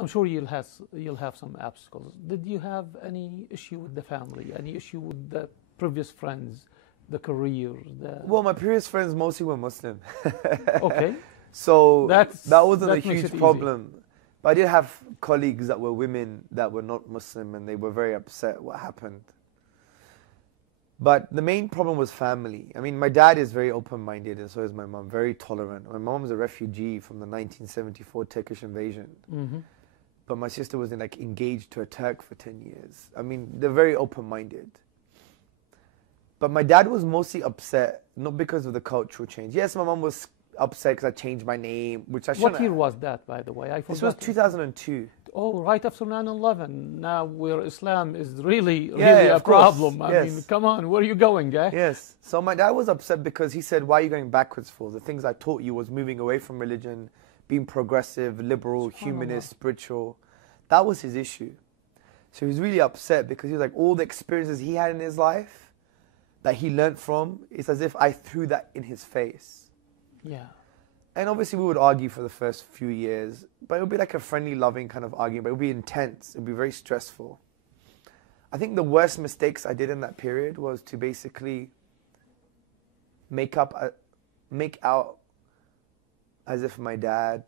I'm sure you'll have some obstacles. Did you have any issue with the family? Any issue with the previous friends, the career? Well, my previous friends mostly were Muslim. Okay. So that wasn't a makes huge it problem. But I did have colleagues that were women that were not Muslim, and they were very upset what happened. But the main problem was family. I mean, my dad is very open-minded, and so is my mom, very tolerant. My mom's a refugee from the 1974 Turkish invasion. Mm-hmm. But my sister was like engaged to a Turk for 10 years. I mean, they're very open-minded. But my dad was mostly upset, not because of the cultural change. Yes, my mom was upset because I changed my name, which I shouldn't. What year was that, by the way? I forgot. This was 2002. Oh, right after 9/11. Now, where Islam is really Yeah, a of course. problem. I Yes. mean, come on, where are you going, guy? Yes. So my dad was upset because he said, "Why are you going backwards for? The things I taught you was moving away from religion, being progressive, liberal, humanist, spiritual." That was his issue. So he was really upset because he was like, all the experiences he had in his life that he learned from, it's as if I threw that in his face. Yeah. And obviously we would argue for the first few years, but it would be like a friendly, loving kind of argument, but it would be intense. It would be very stressful. I think the worst mistakes I did in that period was to basically make out as if my dad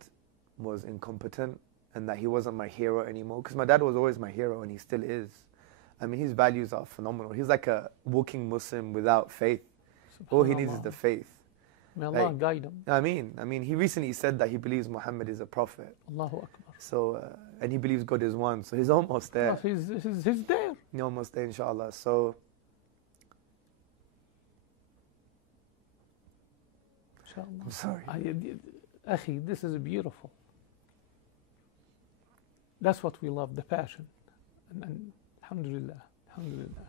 was incompetent and that he wasn't my hero anymore. Because my dad was always my hero, and he still is. I mean, his values are phenomenal. He's like a walking Muslim without faith. All he needs is the faith. May Allah guide him. I mean, he recently said that he believes Muhammad is a prophet. Allahu Akbar. So, and he believes God is one. So he's almost there. He's there. He's almost there, inshallah. So, Inshallah. I'm sorry. Akhi, this is beautiful. That's what we love, the passion. And alhamdulillah, alhamdulillah.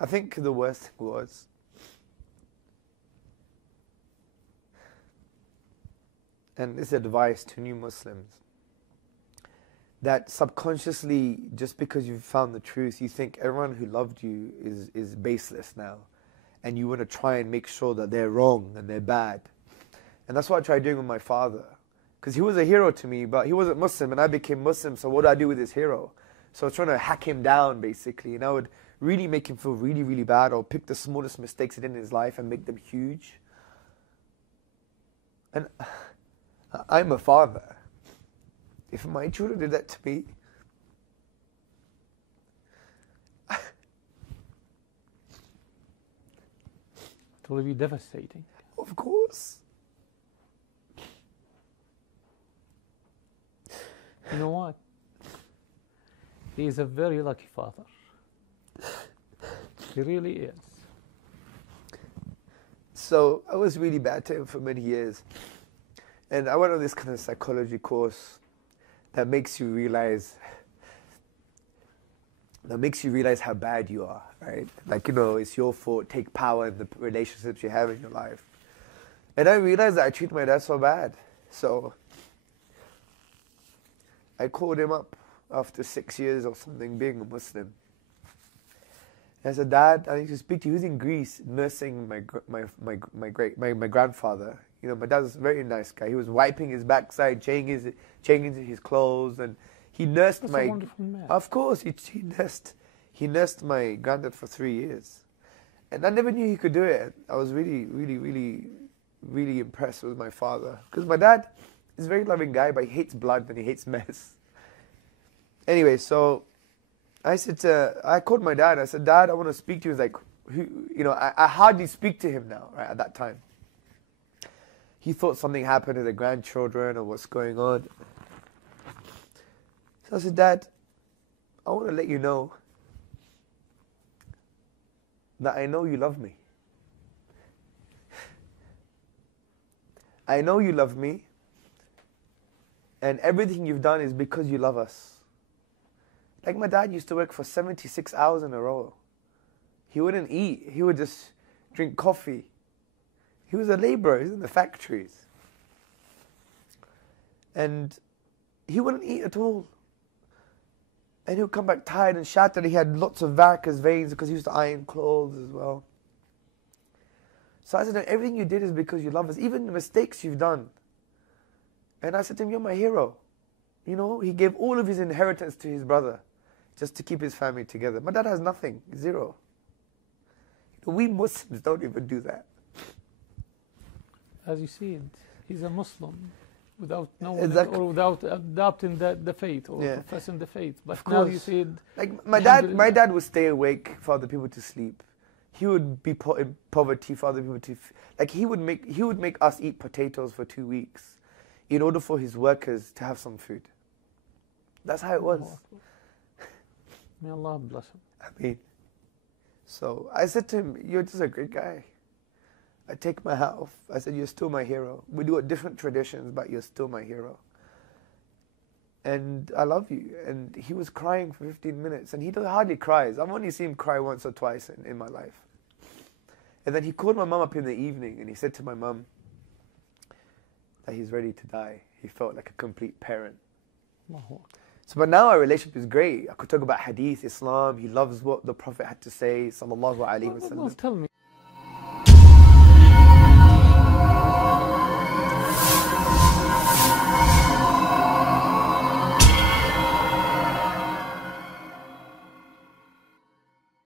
I think the worst thing was and this advice to new Muslims, that subconsciously, just because you've found the truth, you think everyone who loved you is baseless now, and you want to try and make sure that they're wrong and they're bad. And that's what I tried doing with my father, because he was a hero to me, but he wasn't Muslim, and I became Muslim, so what do I do with this hero? So I was trying to hack him down, basically, and I would really make him feel really, really bad, or pick the smallest mistakes he did in his life and make them huge. And I'm a father. If my children did that to me, it will be devastating. Of course. You know what? He is a very lucky father. He really is. So I was really bad to him for many years. And I went on this kind of psychology course that makes you realize how bad you are, right? Like, it's your fault. Take power in the relationships you have in your life. And I realized that I treated my dad so bad. So I called him up after 6 years or something being a Muslim. And I said, "Dad, I need to speak to you." He was in Greece nursing my grandfather. My dad was a very nice guy. He was wiping his backside, changing his clothes, and he nursed That's my. a wonderful man. Of course, he nursed my granddad for 3 years, and I never knew he could do it. I was really, really, really, really impressed with my father, because my dad is a very loving guy, but he hates blood and he hates mess. Anyway, so I called my dad. I said, "Dad, I want to speak to you." He's like, I hardly speak to him now, right, at that time. He thought something happened to the grandchildren or what's going on. So I said, "Dad, I want to let you know that I know you love me. I know you love me, and everything you've done is because you love us." Like, my dad used to work for 76 hours in a row. He wouldn't eat. He would just drink coffee. He was a laborer. He was in the factories. And he wouldn't eat at all. And he would come back tired and shattered. He had lots of varicose veins because he used to iron clothes as well. So I said, "Everything you did is because you love us. Even the mistakes you've done And I said to him, you're my hero. You know, he gave all of his inheritance to his brother just to keep his family together. My dad has nothing, zero. We Muslims don't even do that. As you see, he's a Muslim without knowing Exactly. or without adopting the faith or Yeah. professing the faith. But Of now course. you see it. Like my dad would stay awake for other people to sleep. He would be put in poverty for other people to, like he would make us eat potatoes for 2 weeks in order for his workers to have some food. That's how it was. May Allah bless him. I mean, so I said to him, you're just a great guy. I take my hat off. I said, you're still my hero. We do different traditions, but you're still my hero. And I love you. And he was crying for 15 minutes, and he hardly cries. I've only seen him cry once or twice in my life. And then he called my mum up in the evening, and he said to my mum that he's ready to die. He felt like a complete parent. Allahu Akbar. So, but now our relationship is great. I could talk about hadith, Islam. He loves what the Prophet had to say, sallallahu alaihi wasallam. Tell me.